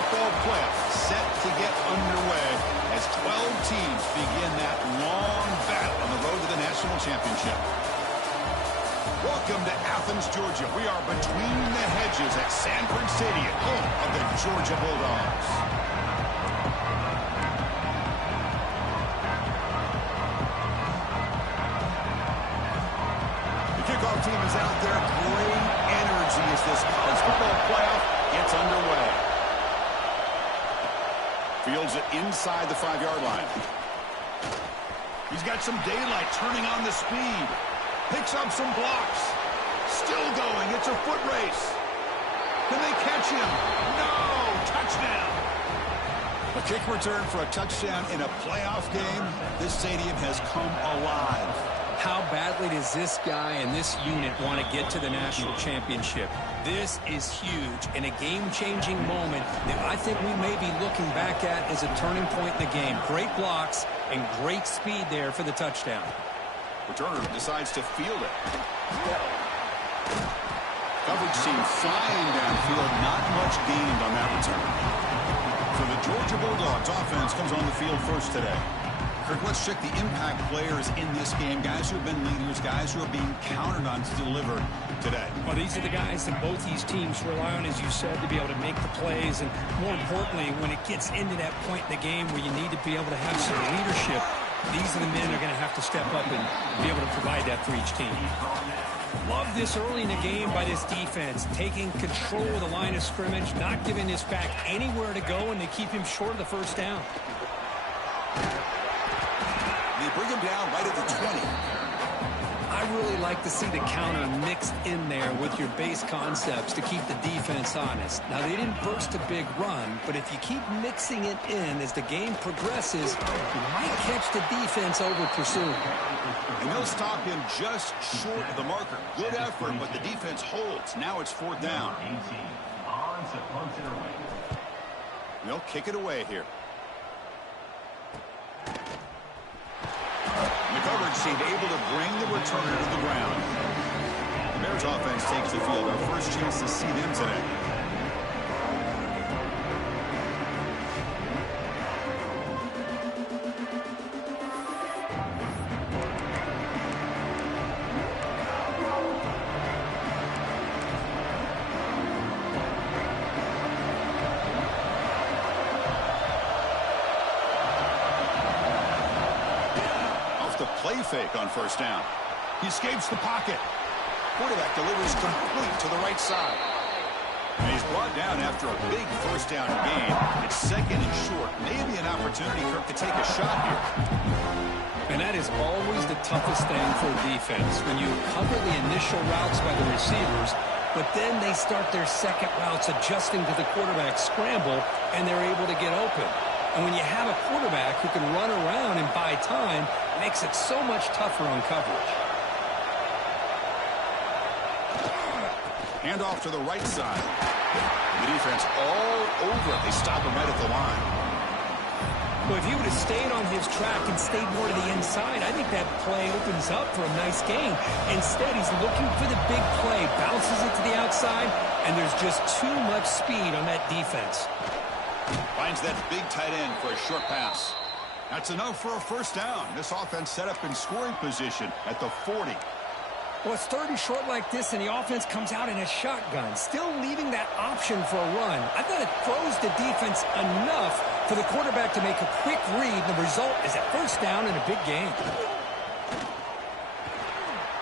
football playoff set to get underway as 12 teams begin that long battle on the road to the national championship. Welcome to Athens, Georgia. We are between the hedges at Sanford Stadium, home of the Georgia Bulldogs. The kickoff team is out there. Great energy as this college football playoff gets underway. Fields it inside the 5-yard line. He's got some daylight, turning on the speed. Picks up some blocks. Still going. It's a foot race. Can they catch him? No! Touchdown! A kick return for a touchdown in a playoff game. This stadium has come alive. How badly does this guy and this unit want to get to the national championship? This is huge and a game-changing moment that I think we may be looking back at as a turning point in the game. Great blocks and great speed there for the touchdown. Returner decides to field it. Coverage seemed fine downfield. Not much gained on that return. So the Georgia Bulldogs offense comes on the field first today. Kirk, let's check the impact players in this game. Guys who have been leaders, guys who are being counted on to deliver today. Well, these are the guys that both these teams rely on, as you said, to be able to make the plays. And more importantly, when it gets into that point in the game where you need to be able to have some leadership, these are the men that are going to have to step up and be able to provide that for each team. Love this early in the game by this defense, taking control of the line of scrimmage, not giving this back anywhere to go, and they keep him short of the first down. They bring him down right at the 20. I really like to see the counter mixed in there with your base concepts to keep the defense honest. Now, they didn't burst a big run, but if you keep mixing it in as the game progresses, you might catch the defense over pursuit. And they'll stop him just short of the marker. Good effort, but the defense holds. Now it's 4th down. They'll kick it away here. The coverage seemed able to bring the returner to the ground. The Bears offense takes the field. Our first chance to see them today. Play fake on first down. He escapes the pocket. Quarterback delivers complete to the right side. And he's brought down after a big first down gain. It's 2nd and short. Maybe an opportunity, Kirk, to take a shot here. And that is always the toughest thing for a defense, when you cover the initial routes by the receivers, but then they start their second routes adjusting to the quarterback's scramble, and they're able to get open. And when you have a quarterback who can run around and buy time, it makes it so much tougher on coverage. Hand off to the right side. The defense all over it. They stop him right at the line. Well, if he would have stayed on his track and stayed more to the inside, I think that play opens up for a nice gain. Instead, he's looking for the big play, bounces it to the outside, and there's just too much speed on that defense. Finds that big tight end for a short pass. That's enough for a first down. This offense set up in scoring position at the 40. Well, it's 3rd and short like this, and the offense comes out in a shotgun, still leaving that option for a run. I thought it throws the defense enough for the quarterback to make a quick read. The result is a first down in a big game.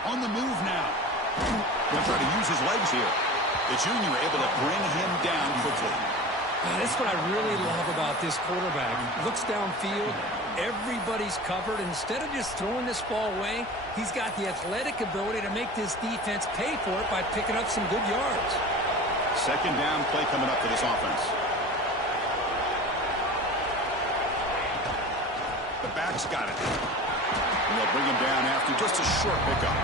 On the move now. He'll try to use his legs here. The junior able to bring him down quickly. That's what I really love about this quarterback. Looks downfield, everybody's covered. Instead of just throwing this ball away, he's got the athletic ability to make this defense pay for it by picking up some good yards. 2nd down play coming up for this offense. The back's got it. And they'll bring him down after just a short pickup.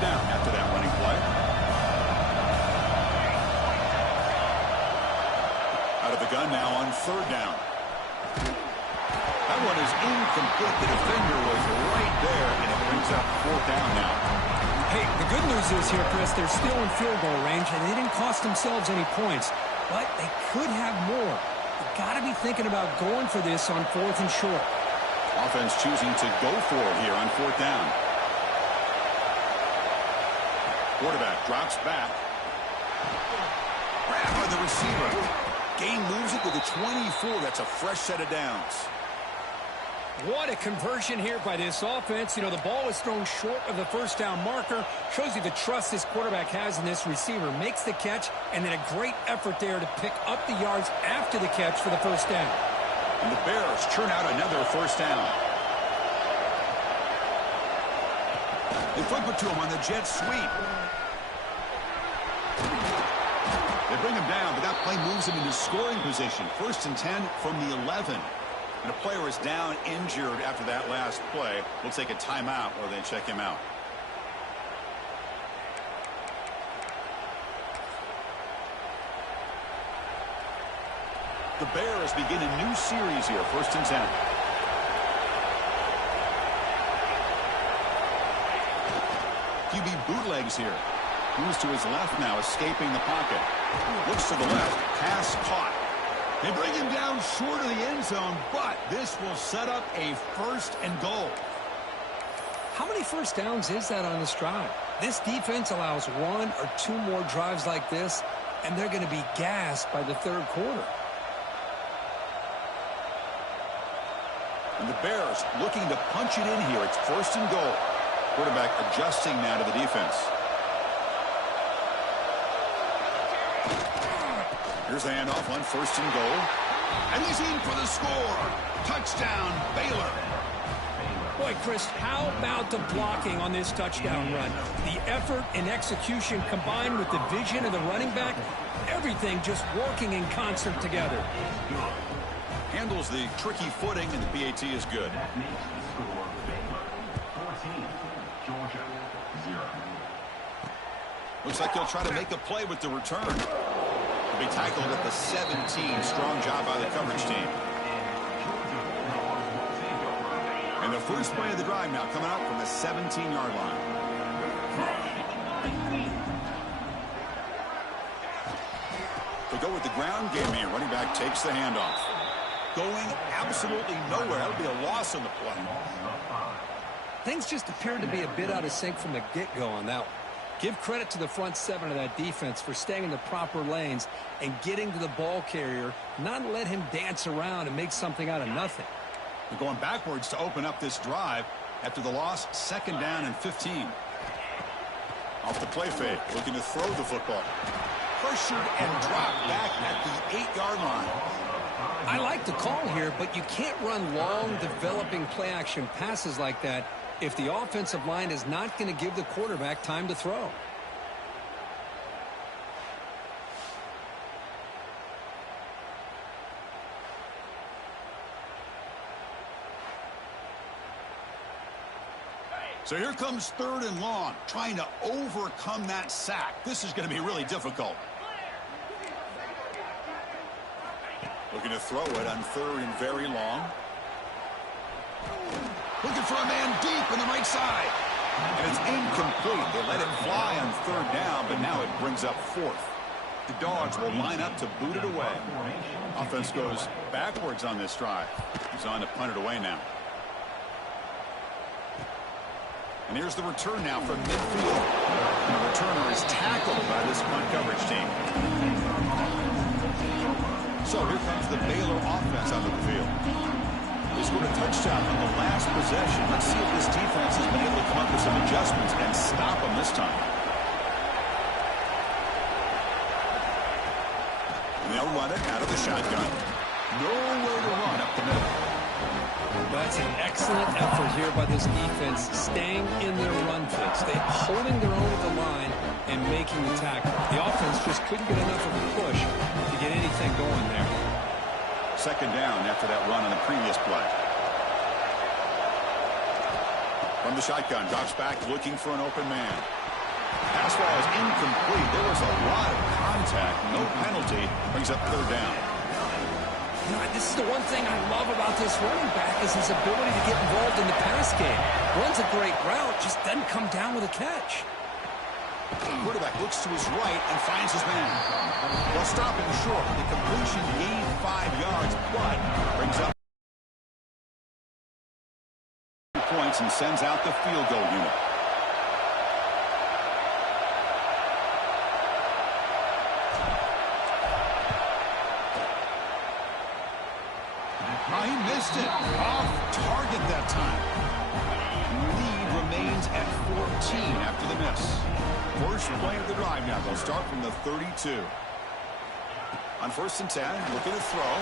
Down after that running play. Out of the gun now on third down. That one is incomplete. The defender was right there, and it brings up fourth down now. Hey, the good news is here, Chris, they're still in field goal range, and they didn't cost themselves any points. But they could have more. You've got to be thinking about going for this on fourth and short. Offense choosing to go for it here on fourth down. Quarterback drops back. Grab by the receiver. Gain moves it to the 24. That's a fresh set of downs. What a conversion here by this offense. You know, the ball was thrown short of the first down marker. Shows you the trust this quarterback has in this receiver. Makes the catch, and then a great effort there to pick up the yards after the catch for the first down. And the Bears churn out another first down. They flip it to him on the jet sweep. They bring him down, but that play moves him into scoring position. 1st and 10 from the 11. And a player is down injured after that last play. We'll take a timeout or they check him out. The Bears begin a new series here. 1st and 10. QB bootlegs here. Moves to his left now, escaping the pocket. Looks to the left. Pass caught. They bring him down short of the end zone, but this will set up a 1st and goal. How many first downs is that on this drive? This defense allows 1 or 2 more drives like this, and they're going to be gassed by the third quarter. And the Bears looking to punch it in here. It's 1st and goal. Quarterback adjusting now to the defense. Here's the handoff on 1st and goal. And he's in for the score. Touchdown, Baylor. Boy, Chris, how about the blocking on this touchdown run? The effort and execution combined with the vision of the running back, everything just working in concert together. Handles the tricky footing, and the PAT is good. Looks like he'll try to make a play with the return. He'll be tackled at the 17. Strong job by the coverage team. And the first play of the drive now coming out from the 17-yard line. They go with the ground game here. Running back takes the handoff. Going absolutely nowhere. That'll be a loss on the play. Things just appeared to be a bit out of sync from the get-go on that one. Give credit to the front 7 of that defense for staying in the proper lanes and getting to the ball carrier, not let him dance around and make something out of nothing. They're going backwards to open up this drive after the loss. 2nd down and 15. Off the play fake, looking to throw the football. Pressured and dropped back at the 8-yard line. I like the call here, but you can't run long, developing play-action passes like that if the offensive line is not going to give the quarterback time to throw. So here comes 3rd and long, trying to overcome that sack. This is going to be really difficult. Looking to throw it on 3rd and very long. Looking for a man deep on the right side. And it's incomplete. They let it fly on 3rd down, but now it brings up 4th. The Dogs will line up to boot it away. Offense goes backwards on this drive. He's on to punt it away now. And here's the return now from midfield. And the returner is tackled by this punt coverage team. So here comes the Baylor offense out of the field. They scored a touchdown on the last possession. Let's see if this defense has been able to come up with some adjustments and stop them this time. And they'll run it out of the shotgun. Nowhere to run up the middle. That's an excellent effort here by this defense, staying in their run fix. They're holding their own at the line and making the tackle. The offense just couldn't get enough of a push to get anything going there. 2nd down after that run on the previous play. From the shotgun, drops back looking for an open man. Pass ball is incomplete. There was a lot of contact. No penalty. Brings up 3rd down. You know, this is the one thing I love about this running back is his ability to get involved in the pass game. Runs a great route, just doesn't come down with a catch. The quarterback looks to his right and finds his man. Well, stopping short. The completion gained 5 yards, but brings up points and sends out the field goal unit. Oh, he missed it. Off target that time. Lead remains at 14 after the miss. First play of the drive now. They'll start from the 32. On 1st and 10, looking to throw.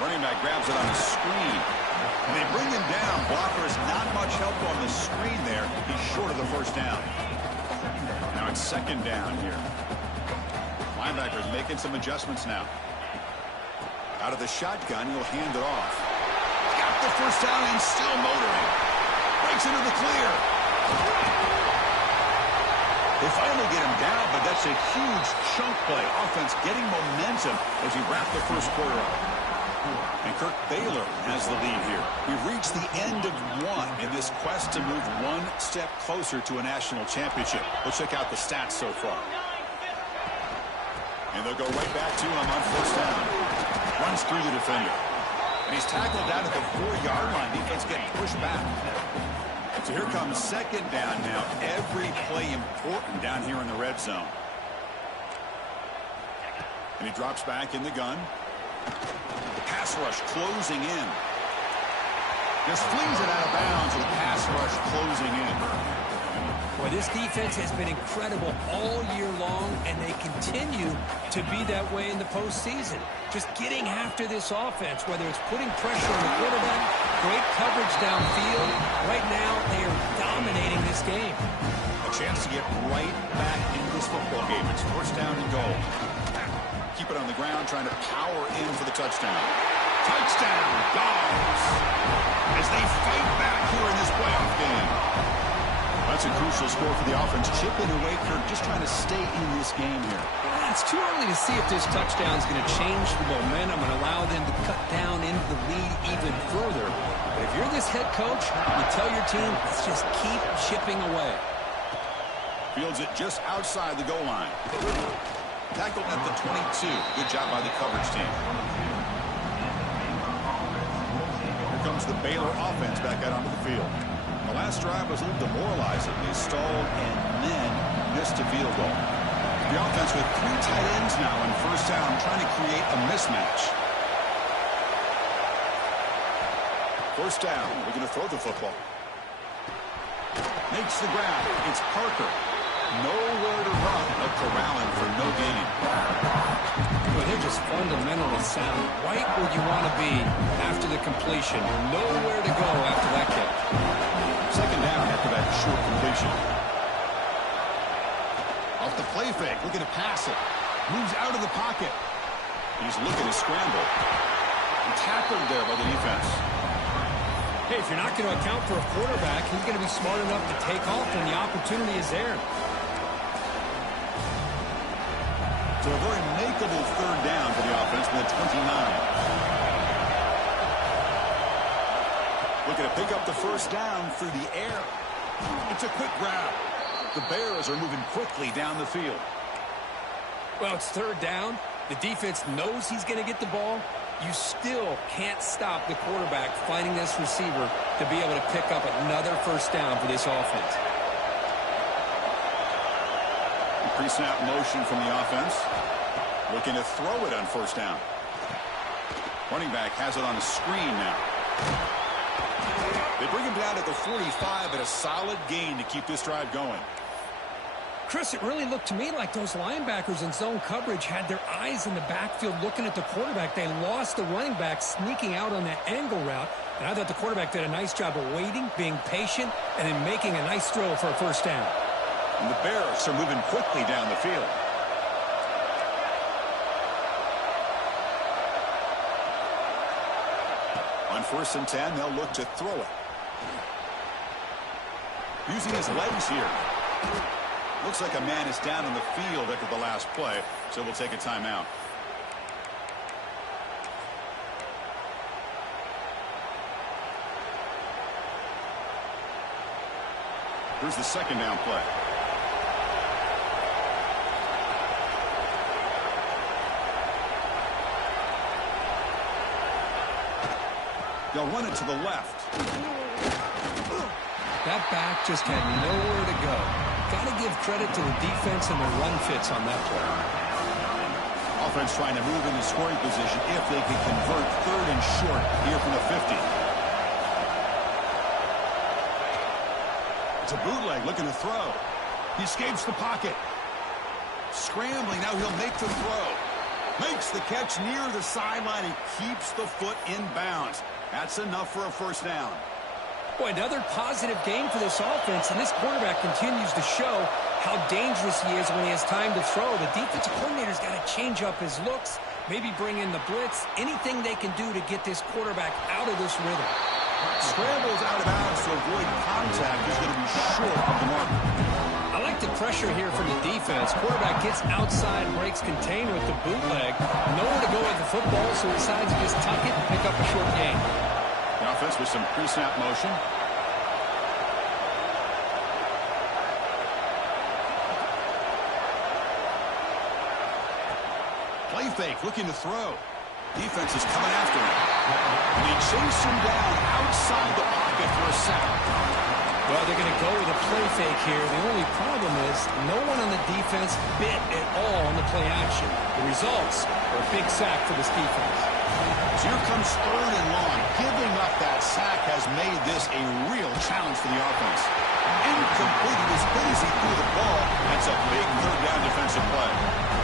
Running back grabs it on the screen. And they bring him down. Blocker is not much help on the screen there. He's short of the first down. Now it's 2nd down here. Linebackers making some adjustments now. Out of the shotgun, he'll hand it off. Got the first down and still motoring. Breaks into the clear. They finally get him down, but that's a huge chunk play. Offense getting momentum as we wrap the first quarter up. And Kirk Baylor has the lead here. We've reached the end of one in this quest to move one step closer to a national championship. Let's check out the stats so far. And they'll go right back to him on 1st down. Runs through the defender. And he's tackled down at the 4-yard line. Defense getting pushed back. So here comes 2nd down now. Every play important down here in the red zone. And he drops back in the gun. The pass rush closing in. Just flings it out of bounds with the pass rush closing in. Boy, this defense has been incredible all year long, and they continue to be that way in the postseason. Just getting after this offense, whether it's putting pressure on the quarterback, great coverage downfield. Right now, they are dominating this game. A chance to get right back into this football game. It's 1st down and goal. Keep it on the ground, trying to power in for the touchdown. Touchdown, Dogs! As they fight back here in this playoff game. That's a crucial score for the offense. Chipping away, Kirk, just trying to stay in this game here. Yeah, it's too early to see if this touchdown is going to change the momentum and allow them to cut down into the lead even further. But if you're this head coach, you tell your team, let's just keep chipping away. Fields it just outside the goal line. Tackled at the 22. Good job by the coverage team. Here comes the Baylor offense back out onto the field. The last drive was a little demoralizing. They stalled and then missed a field goal. The offense with 3 tight ends now in 1st down, trying to create a mismatch. 1st down, looking to throw the football. Makes the grab. It's Parker. Nowhere to run. A corralling for no gain. Well, they're just fundamentally sound. Right where you want to be after the completion. Nowhere to go after that catch. 2nd down after that short completion. Off the play fake, looking to pass it. Moves out of the pocket. He's looking to scramble. And tackled there by the defense. Hey, if you're not going to account for a quarterback, he's going to be smart enough to take off when the opportunity is there. So a very makeable 3rd down for the offense with a 29. Looking to pick up the 1st down through the air. It's a quick grab. The Bears are moving quickly down the field. Well, it's 3rd down. The defense knows he's going to get the ball. You still can't stop the quarterback finding this receiver to be able to pick up another 1st down for this offense. Pre-snap motion from the offense. Looking to throw it on 1st down. Running back has it on a screen now. They bring him down at the 45, but a solid gain to keep this drive going. Chris, it really looked to me like those linebackers in zone coverage had their eyes in the backfield looking at the quarterback. They lost the running back sneaking out on that angle route. And I thought the quarterback did a nice job of waiting, being patient, and then making a nice throw for a 1st down. And the Bears are moving quickly down the field. On 1st and 10, they'll look to throw it. Using his legs here. Looks like a man is down on the field after the last play, so we'll take a timeout. Here's the second down play. They'll run it to the left. That back just had nowhere to go. Got to give credit to the defense and the run fits on that play. Offense trying to move into scoring position if they can convert third and short here from the 50. It's a bootleg looking to throw. He escapes the pocket. Scrambling, now he'll make the throw. Makes the catch near the sideline and keeps the foot in bounds. That's enough for a first down. Boy, another positive game for this offense, and this quarterback continues to show how dangerous he is when he has time to throw. The defensive coordinator's got to change up his looks, maybe bring in the blitz, anything they can do to get this quarterback out of this rhythm. Scrambles out of bounds to avoid contact. He's going to be short of the mark. I like the pressure here from the defense. Quarterback gets outside, breaks contain with the bootleg. Nowhere to go with the football, so decides to just tuck it and pick up a short gain. The offense with some pre-snap motion. Play fake, looking to throw. Defense is coming after him. And they chase him down outside the pocket for a sack. Well, they're going to go with a play fake here. The only problem is no one on the defense bit at all on the play action. The results are a big sack for this defense. So here comes third and long. Giving up that sack has made this a real challenge for the offense. Incomplete. He was good as he threw the ball. That's a big third down defensive play.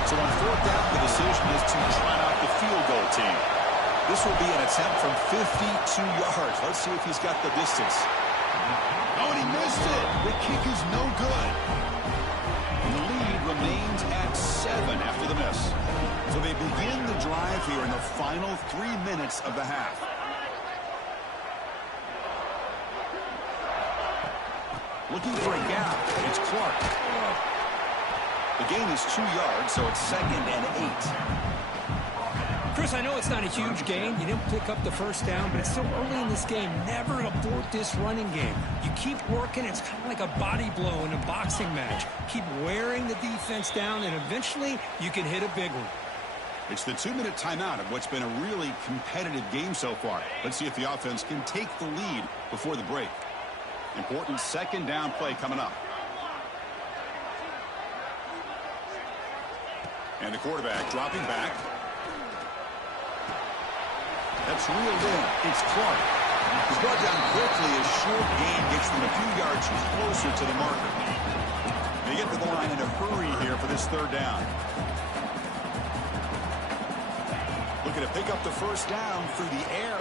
So on fourth down, the decision is to try out the field goal team. This will be an attempt from 52 yards. Let's see if he's got the distance. Oh, and he missed it. The kick is no good. And the lead remains at 7 after the miss. So they begin the drive here in the final 3 minutes of the half. Looking for a gap. It's Clark. The gain is 2 yards, so it's 2nd and 8. Chris, I know it's not a huge gain. You didn't pick up the first down, but it's still early in this game. Never abort this running game. You keep working. It's kind of like a body blow in a boxing match. Keep wearing the defense down, and eventually you can hit a big one. It's the 2-minute timeout of what's been a really competitive game so far. Let's see if the offense can take the lead before the break. Important second down play coming up. And the quarterback dropping back. That's reeled in. It's Clark. He's brought down quickly. A short gain gets them a few yards closer to the marker. They get to the line in a hurry here for this third down. Looking to pick up the first down through the air.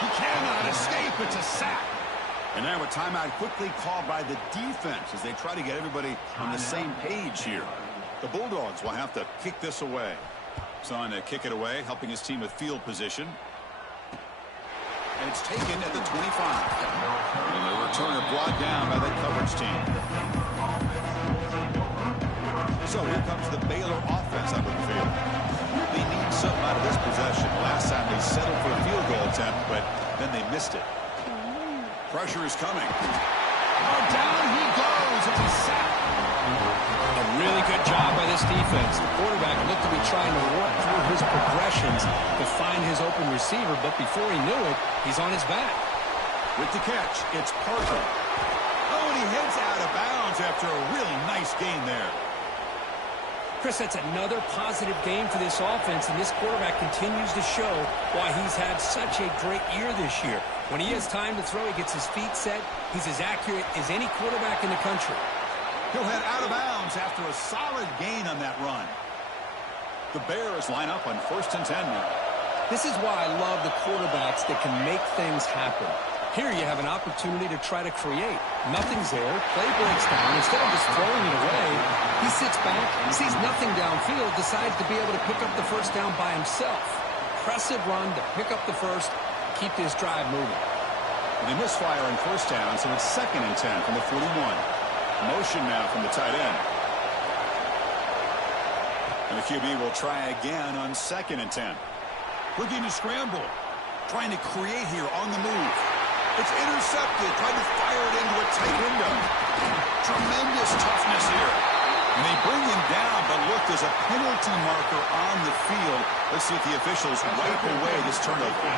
He cannot escape. It's a sack. And now a timeout quickly called by the defense as they try to get everybody on the same page here. The Bulldogs will have to kick this away. So on to kick it away, helping his team with field position. And it's taken at the 25. And the returner brought down by that coverage team. So here comes the Baylor offense up in the field. They need something out of this possession. Last time they settled for a field goal attempt, but then they missed it. Pressure is coming. Oh, down he goes. It's a sack. A really good job by this defense. The quarterback looked to be trying to work through his progressions to find his open receiver, but before he knew it, he's on his back. With the catch, it's Parker. Oh, and he heads out of bounds after a really nice gain there. Chris, that's another positive game for this offense, and this quarterback continues to show why he's had such a great year this year. When he has time to throw, he gets his feet set. He's as accurate as any quarterback in the country. He'll head out of bounds after a solid gain on that run. The Bears line up on 1st and 10 now. This is why I love the quarterbacks that can make things happen. Here you have an opportunity to try to create. Nothing's there. Play breaks down. Instead of just throwing it away, he sits back, sees nothing downfield, decides to be able to pick up the first down by himself. Impressive run to pick up the first, keep this drive moving. They misfire on first down, so it's 2nd and 10 from the 41. Motion now from the tight end. And the QB will try again on 2nd and 10. Looking to scramble. Trying to create here on the move. It's intercepted, trying to fire it into a tight window. Tremendous toughness here. And they bring him down, but look, there's a penalty marker on the field. Let's see if the officials wipe away this turnover.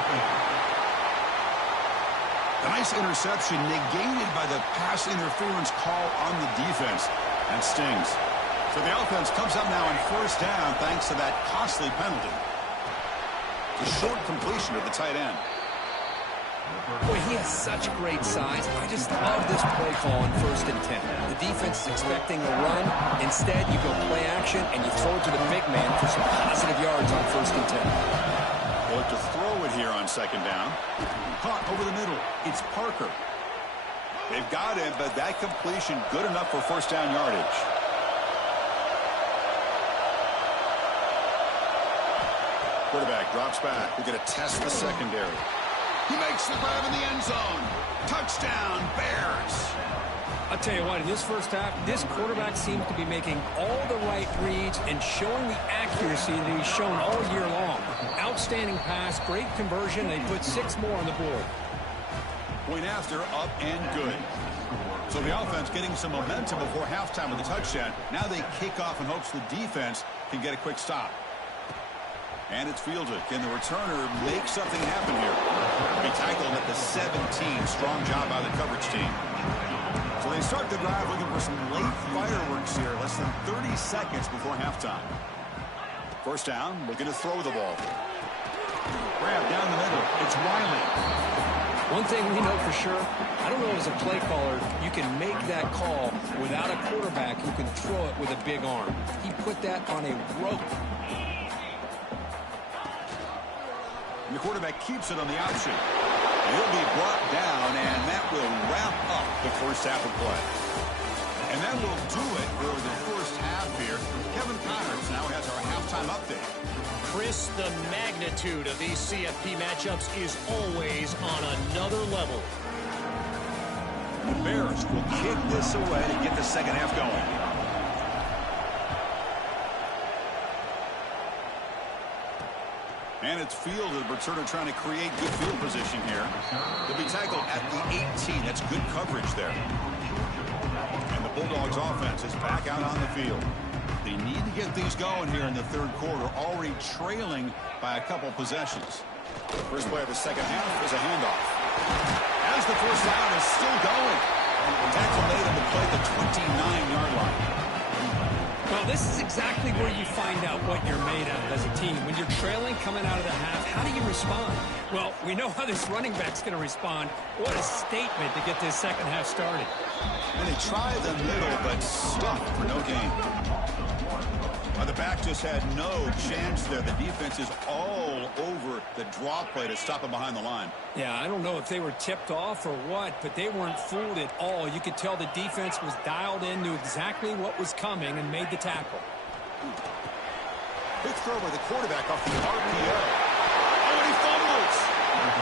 A nice interception negated by the pass interference call on the defense. That stings. So the offense comes up now on first down thanks to that costly penalty. It's a short completion to the tight end. Boy, he has such great size. I just love this play call on 1st and 10. The defense is expecting a run. Instead, you go play action, and you throw it to the big man for some positive yards on 1st and 10. They'll look to throw it here on 2nd down. Caught over the middle. It's Parker. They've got him, but that completion good enough for 1st down yardage. Quarterback drops back. We're going to test the secondary. He makes the grab in the end zone. Touchdown, Bears. I'll tell you what, in this first half, this quarterback seems to be making all the right reads and showing the accuracy that he's shown all year long. Outstanding pass, great conversion. They put 6 more on the board. Point after, up and good. So the offense getting some momentum before halftime with a touchdown. Now they kick off in hopes the defense can get a quick stop. And it's fielded. Can the returner make something happen here? Be tackled at the 17. Strong job by the coverage team. So they start the drive looking for some late fireworks here. Less than 30 seconds before halftime. First down, looking to throw the ball. Grab down the middle. It's Wiley. One thing we know for sure, I don't know as a play caller, you can make that call without a quarterback who can throw it with a big arm. He put that on a rope. And the quarterback keeps it on the option. He'll be brought down, and that will wrap up the first half of play. And that will do it for the first half here. Kevin Connors now has our halftime update. Chris, the magnitude of these CFP matchups is always on another level. The Bears will kick this away to get the second half going. And it's fielded. Returner trying to create good field position here. They'll be tackled at the 18. That's good coverage there. And the Bulldogs offense is back out on the field. They need to get things going here in the third quarter, already trailing by a couple possessions. First play of the second half is a handoff. As the first down is still going. Tackle made on the play at the 29-yard line. Well, this is exactly where you find out what you're made of as a team. When you're trailing coming out of the half, how do you respond? Well, we know how this running back's going to respond. What a statement to get this second half started. And they tried the middle, but stuffed for no gain. The back just had no chance there. The defense is all over the draw play to stop him behind the line. Yeah, I don't know if they were tipped off or what, but they weren't fooled at all. You could tell the defense was dialed in, knew exactly what was coming, and made the tackle. Big throw by the quarterback off the RPO. Oh, and he fumbles.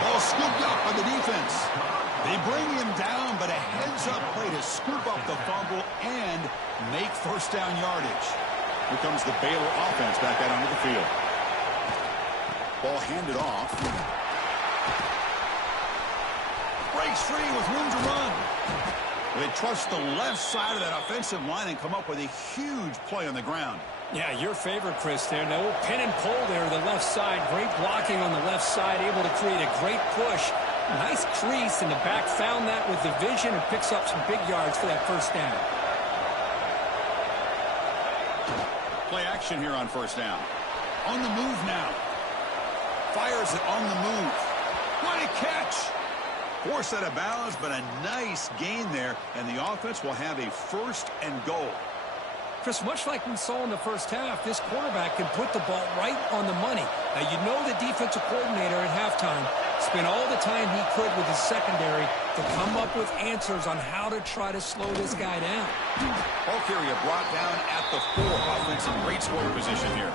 Ball scooped up by the defense. They bring him down, but a heads-up play to scoop up the fumble and make first down yardage. Here comes the Baylor offense back out onto the field. Ball handed off. Breaks free with room to run. They trust the left side of that offensive line and come up with a huge play on the ground. Yeah, your favorite, Chris, there. No pin and pull there, the left side. Great blocking on the left side, able to create a great push. Nice crease, and the back found that with the vision and picks up some big yards for that first down. Play action here on first down. On the move now. Fires it on the move. What a catch! Forced out of bounds, but a nice gain there, and the offense will have a first and goal. Chris, much like we saw in the first half, this quarterback can put the ball right on the money. Now, you know the defensive coordinator at halftime spent all the time he could with his secondary to come up with answers on how to try to slow this guy down. Ball carrier brought down at the 4. Offense in great scoring position here.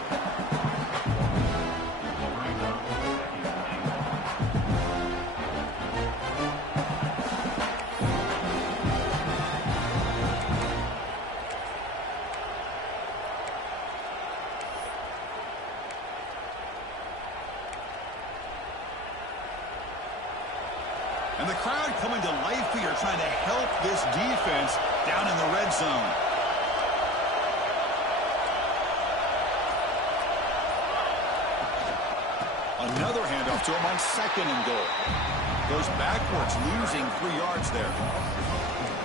And the the crowd coming to life here, trying to help this defense down in the red zone. Another handoff to him on 2nd and goal. Goes backwards, losing 3 yards there.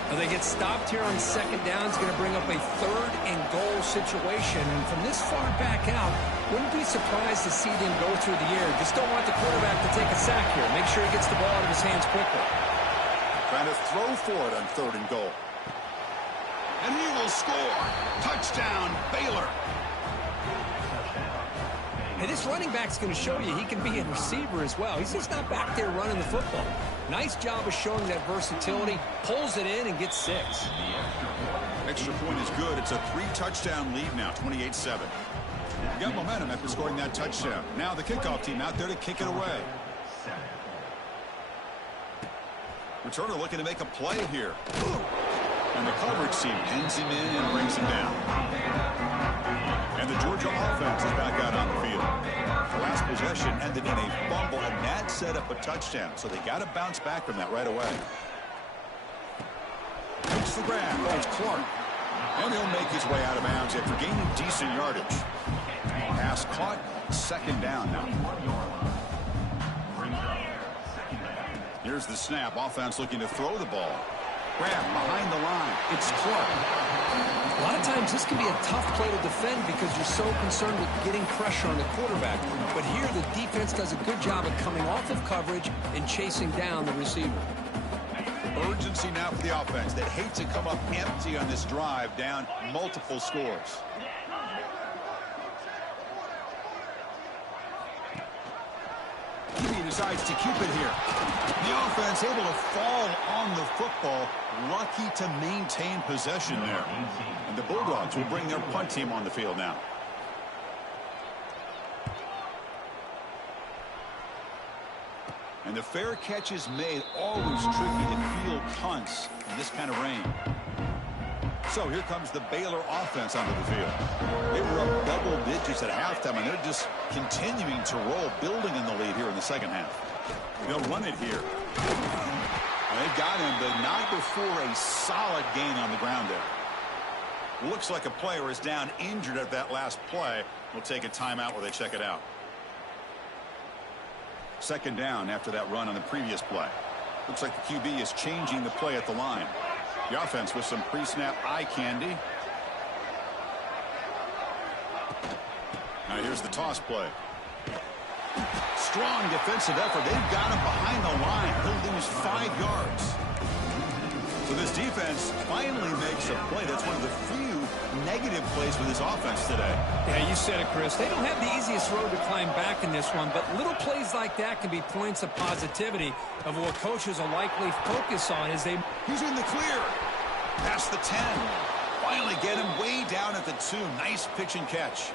Well, they get stopped here on 2nd down. It's going to bring up a 3rd and goal situation. And from this far back out, wouldn't be surprised to see them go through the air. Just don't want the quarterback to take a sack here. Make sure he gets the ball out of his hands quickly. Trying to throw for it on 3rd and goal. And he will score. Touchdown, Baylor. And this running back's going to show you he can be a receiver as well. He's just not back there running the football. Nice job of showing that versatility. Pulls it in and gets 6. Extra point is good. It's a 3-touchdown lead now, 28-7. Got momentum after scoring that touchdown. Now the kickoff team out there to kick it away. Returner looking to make a play here. And the coverage team pins him in and brings him down. And the Georgia offense is back out on the field. The last possession ended in a fumble, and that set up a touchdown. So they got to bounce back from that right away. Takes the grab. Oh, it's Clark. And he'll make his way out of bounds after gaining decent yardage. Pass caught. 2nd down now. Here's the snap. Offense looking to throw the ball. Grab behind the line. It's Clark. A lot of times this can be a tough play to defend because you're so concerned with getting pressure on the quarterback. But here the defense does a good job of coming off of coverage and chasing down the receiver. Urgency now for the offense. They'd hate to come up empty on this drive, down multiple scores. He decides to keep it here. The offense able to fall on the football. Lucky to maintain possession there. And the Bulldogs will bring their punt team on the field now. And the fair catch is made. Always tricky to field punts in this kind of rain. So here comes the Baylor offense onto the field. They were up double digits at halftime, and they're just continuing to roll, building in the lead here in the 2nd half. They'll run it here. And they've got him, but not before a solid gain on the ground there. Looks like a player is down injured at that last play. We'll take a timeout while they check it out. 2nd down after that run on the previous play. Looks like the QB is changing the play at the line. The offense with some pre-snap eye candy. Now here's the toss play. Strong defensive effort. They've got him behind the line. He'll lose 5 yards. So this defense finally makes a play. That's one of the few negative plays for this offense today. Yeah, you said it, Chris. They don't have the easiest road to climb back in this one, but little plays like that can be points of positivity of what coaches will likely focus on as they... He's in the clear. Past the 10. Finally get him way down at the 2. Nice pitch and catch.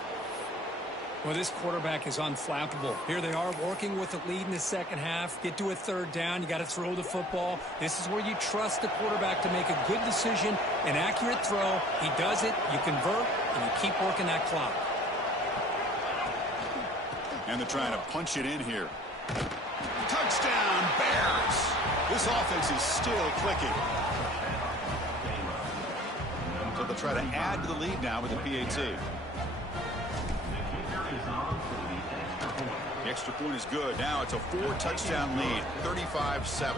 Well, this quarterback is unflappable. Here they are working with the lead in the 2nd half. Get to a 3rd down. You got to throw the football. This is where you trust the quarterback to make a good decision, an accurate throw. He does it. You convert, and you keep working that clock. And they're trying to punch it in here. Touchdown, Bears. This offense is still clicking. So they'll try to add to the lead now with the PAT. The extra point is good. Now it's a 4-touchdown lead, 35-7.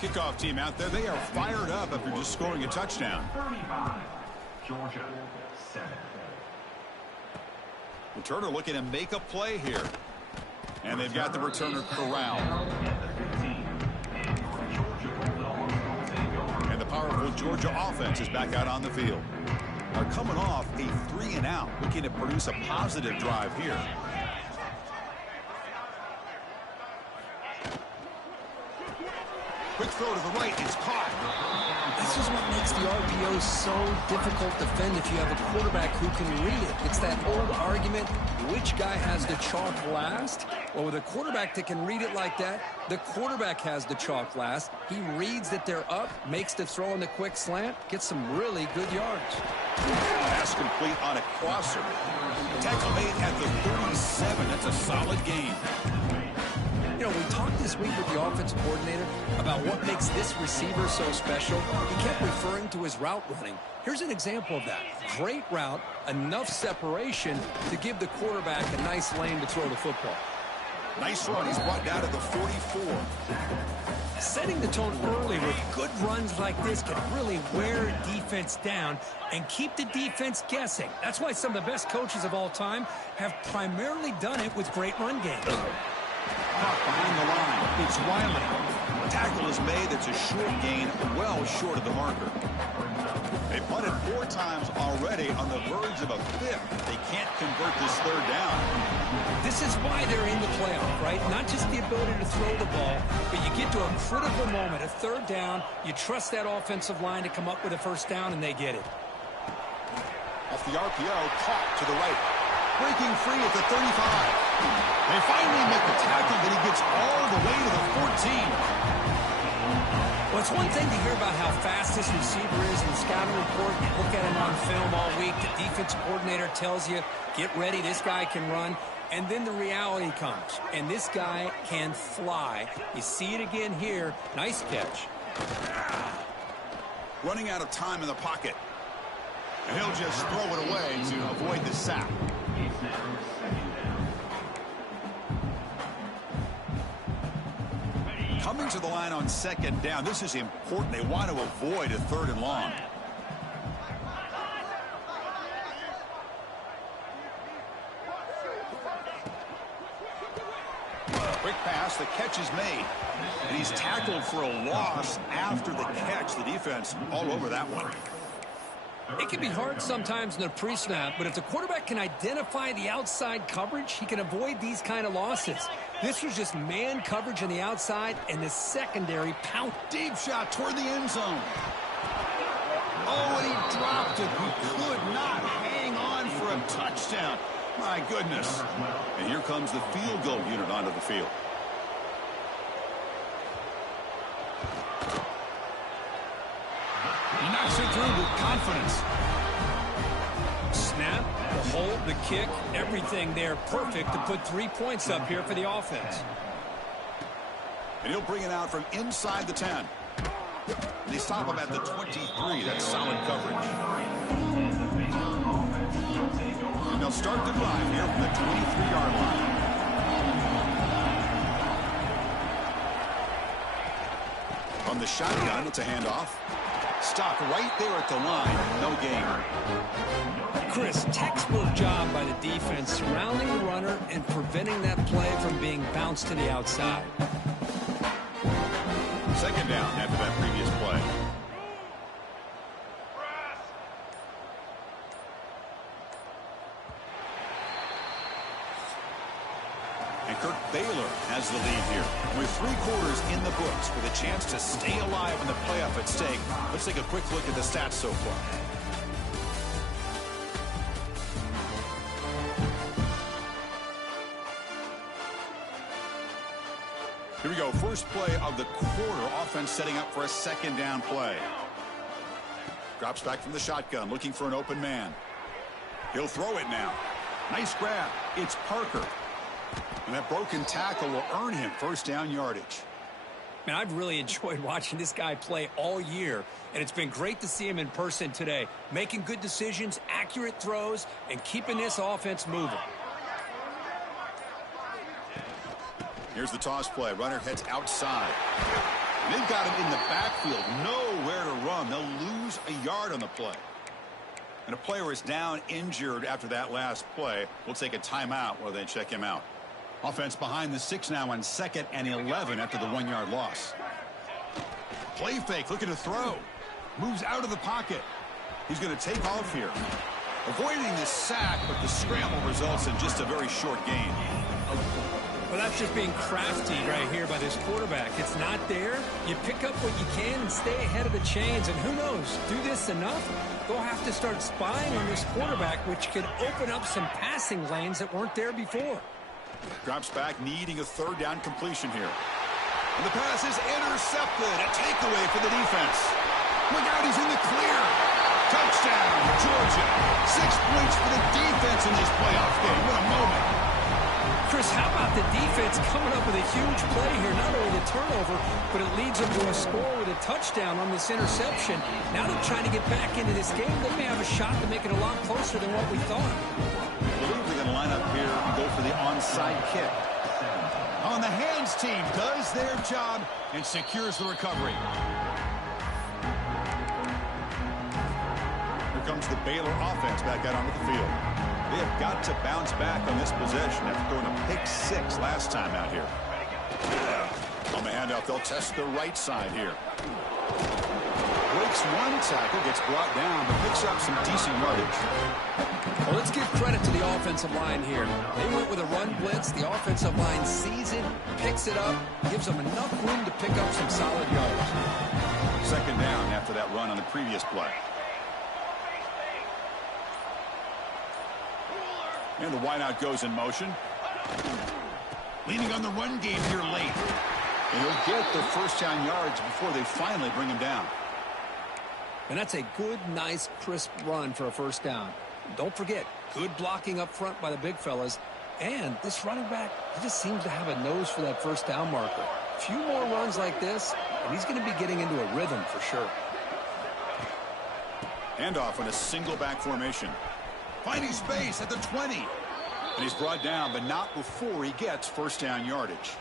Kickoff team out there. They are fired up after just scoring a touchdown. 35, Georgia 7. Returner looking to make a play here. And they've got the returner corralled. And the powerful Georgia offense is back out on the field. Are coming off a 3-and-out, looking to produce a positive drive here. Quick throw to the right. It's caught. This is what makes the RPO so difficult to defend if you have a quarterback who can read it. It's that old argument, which guy has the chalk last? Well, with a quarterback that can read it like that, the quarterback has the chalk last. He reads that they're up, makes the throw in the quick slant, gets some really good yards. Pass complete on a crosser. Tackle made at the 37. That's a solid gain. You know, we talked this week with the offensive coordinator about what makes this receiver so special. He kept referring to his route running. Here's an example of that. Great route, enough separation to give the quarterback a nice lane to throw the football. Nice run. He's brought down to the 44. Setting the tone early with good runs like this can really wear a defense down and keep the defense guessing. That's why some of the best coaches of all time have primarily done it with great run games. Caught behind the line. It's Wiley. Tackle is made. That's a short gain, well short of the marker. They punted 4 times already on the verge of a 5th. They can't convert this 3rd down. This is why they're in the playoff, right? Not just the ability to throw the ball, but you get to a critical moment, a 3rd down. You trust that offensive line to come up with a 1st down, and they get it. Off the RPO, caught to the right. Breaking free at the 35. They finally make the tackle, but he gets all the way to the 14. Well, it's one thing to hear about how fast this receiver is in the scouting report. You look at him on film all week. The defensive coordinator tells you, get ready, this guy can run. And then the reality comes, and this guy can fly. You see it again here. Nice catch. Running out of time in the pocket. And he'll just throw it away to avoid the sack. Coming to the line on 2nd down. This is important. They want to avoid a 3rd and long. Quick pass. The catch is made. And he's tackled for a loss after the catch. The defense all over that one. It can be hard sometimes in the pre-snap, but if the quarterback can identify the outside coverage, he can avoid these kind of losses. This was just man coverage on the outside, and the secondary pound. Deep shot toward the end zone. Oh, and he dropped it. He could not hang on for a touchdown. My goodness. And here comes the field goal unit onto the field. He knocks it through with confidence. Snap, the hold, the kick, everything there perfect to put 3 points up here for the offense. And he'll bring it out from inside the 10. They stop him at the 23. That's solid coverage. And they'll start the drive here from the 23-yard line. On the shotgun, it's a handoff. Stop right there at the line. No gain. Chris, textbook job by the defense surrounding the runner and preventing that play from being bounced to the outside. 2nd down after that previous play. And Kirk Baylor has the lead here. With 3 quarters in the books with a chance to stay alive in the playoff at stake. Let's take a quick look at the stats so far. Here we go. First play of the quarter. Offense setting up for a 2nd down play. Drops back from the shotgun, looking for an open man. He'll throw it now. Nice grab. It's Parker. And that broken tackle will earn him 1st down yardage. Man, I've really enjoyed watching this guy play all year, and it's been great to see him in person today, making good decisions, accurate throws, and keeping this offense moving. Here's the toss play. Runner heads outside. And they've got him in the backfield. Nowhere to run. They'll lose a yard on the play. And a player is down injured after that last play. We'll take a timeout while they check him out. Offense behind the 6 now on 2nd and 11 after the 1-yard loss. Play fake, looking to throw. Moves out of the pocket. He's going to take off here. Avoiding the sack, but the scramble results in just a very short gain. Well, that's just being crafty right here by this quarterback. It's not there. You pick up what you can and stay ahead of the chains. And who knows, do this enough, they'll have to start spying on this quarterback, which could open up some passing lanes that weren't there before. Drops back, needing a 3rd down completion here. And the pass is intercepted. A takeaway for the defense. Look out, he's in the clear. Touchdown, Georgia. 6 points for the defense in this playoff game. What a moment. Chris, how about the defense coming up with a huge play here? Not only the turnover, but it leads them to a score with a touchdown on this interception. Now they're trying to get back into this game. They may have a shot to make it a lot closer than what we thought. I believe they're going to line up here and go for the onside kick. On the hands team does their job and secures the recovery. Here comes the Baylor offense back out onto the field. They have got to bounce back on this possession after throwing a pick 6 last time out here. On the handoff, they'll test the right side here. Breaks one tackle, gets brought down, but picks up some decent yardage. Well, let's give credit to the offensive line here. They went with a run blitz. The offensive line sees it, picks it up, gives them enough room to pick up some solid yards. Second down after that run on the previous play. And the wideout goes in motion. Leaning on the run game here late. And he'll get the first down yards before they finally bring him down. And that's a good, nice, crisp run for a first down. Don't forget, good blocking up front by the big fellas. And this running back, he just seems to have a nose for that first down marker. A few more runs like this, and he's going to be getting into a rhythm for sure. Handoff on a single back formation. Finding space at the 20. And he's brought down, but not before he gets first down yardage.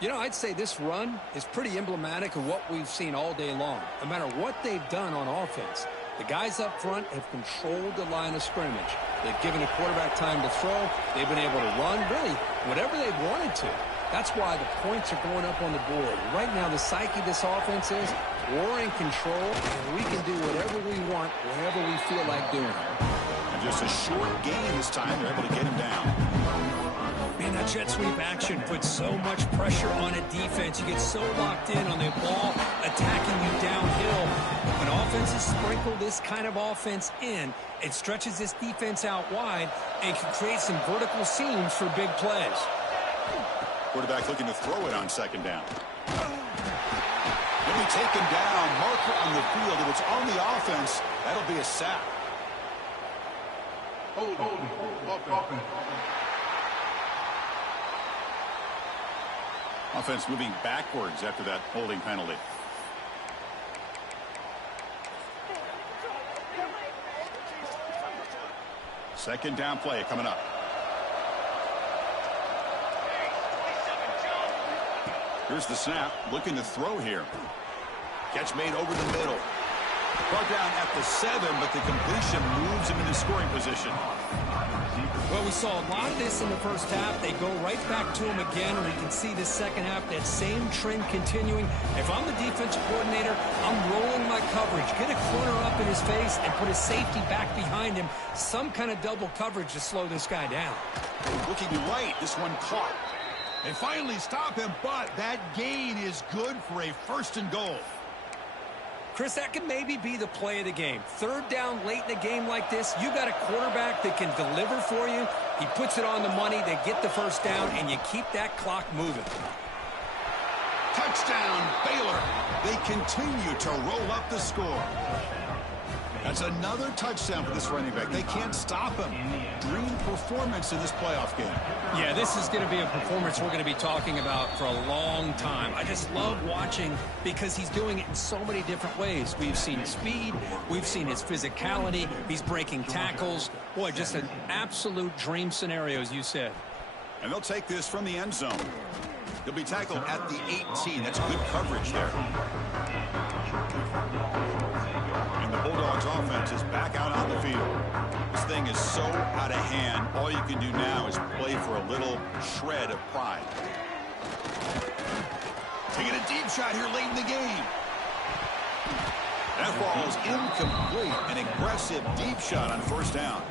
You know, I'd say this run is pretty emblematic of what we've seen all day long. No matter what they've done on offense, the guys up front have controlled the line of scrimmage. They've given the quarterback time to throw. They've been able to run, really, whatever they've wanted to. That's why the points are going up on the board. Right now, the psyche of this offense is we're in control, and we can do whatever we want, wherever we feel like doing it. Just a short gain this time. They're able to get him down. Man, that jet sweep action puts so much pressure on a defense. You get so locked in on the ball attacking you downhill. When offenses sprinkle this kind of offense in, it stretches this defense out wide and can create some vertical seams for big plays. Quarterback looking to throw it on second down. He'll be taken down. Marker on the field. If it's on the offense, that'll be a sack. Offense moving backwards after that holding penalty. Second down play coming up. Here's the snap. Looking to throw here. Catch made over the middle. Brought down at the 7, but the completion moves him into scoring position. Well, we saw a lot of this in the first half. They go right back to him again, and we can see the second half, that same trend continuing. If I'm the defensive coordinator, I'm rolling my coverage. Get a corner up in his face and put his safety back behind him. Some kind of double coverage to slow this guy down. Looking right, this one caught. They finally stop him, but that gain is good for a first and goal. Chris, that could maybe be the play of the game. Third down late in a game like this, you got a quarterback that can deliver for you. He puts it on the money. They get the first down, and you keep that clock moving. Touchdown, Baylor. They continue to roll up the score. That's another touchdown for this running back. They can't stop him. Dream performance in this playoff game. Yeah, this is going to be a performance we're going to be talking about for a long time. I just love watching because he's doing it in so many different ways. We've seen speed. We've seen his physicality. He's breaking tackles. Boy, just an absolute dream scenario, as you said. And they'll take this from the end zone. He'll be tackled at the 18. That's good coverage there. And the Bulldogs offense is back out on the field. This thing is so out of hand. All you can do now is play for a little shred of pride. Taking a deep shot here late in the game. That ball is incomplete. An aggressive deep shot on first down.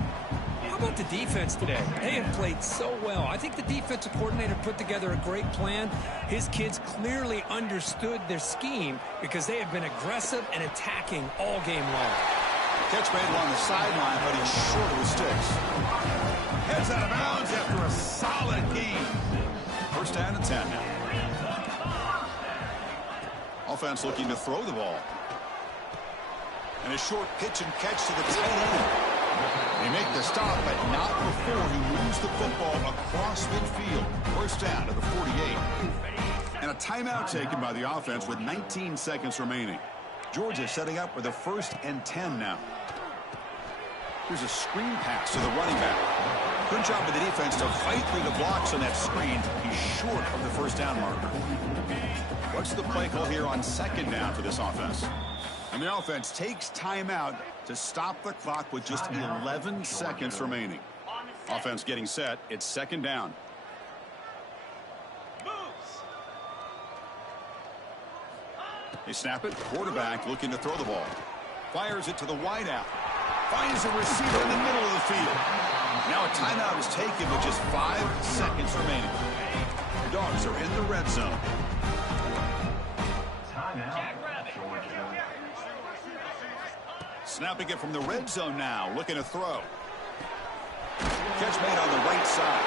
How about the defense today? They have played so well. I think the defensive coordinator put together a great plan. His kids clearly understood their scheme because they have been aggressive and attacking all game long. Catch made along the sideline, but he's short of the sticks. Heads out of bounds after a solid gain. First down and 10 now. Offense looking to throw the ball. And a short pitch and catch to the tight end. They make the stop, but not before he moves the football across midfield. First down to the 48. And a timeout taken by the offense with 19 seconds remaining. Georgia setting up with a 1st and 10 now. Here's a screen pass to the running back. Good job of the defense to fight through the blocks on that screen. He's short of the first down marker. What's the play call here on 2nd down for this offense? And the offense takes timeout to stop the clock with just 11 seconds remaining. Offense getting set. It's 2nd down. They snap it. Quarterback looking to throw the ball. Fires it to the wideout. Finds a receiver in the middle of the field. Now a timeout is taken with just 5 seconds remaining. Dogs are in the red zone. Snapping it from the red zone now. Looking to throw. Catch made on the right side.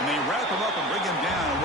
And they wrap him up and bring him down.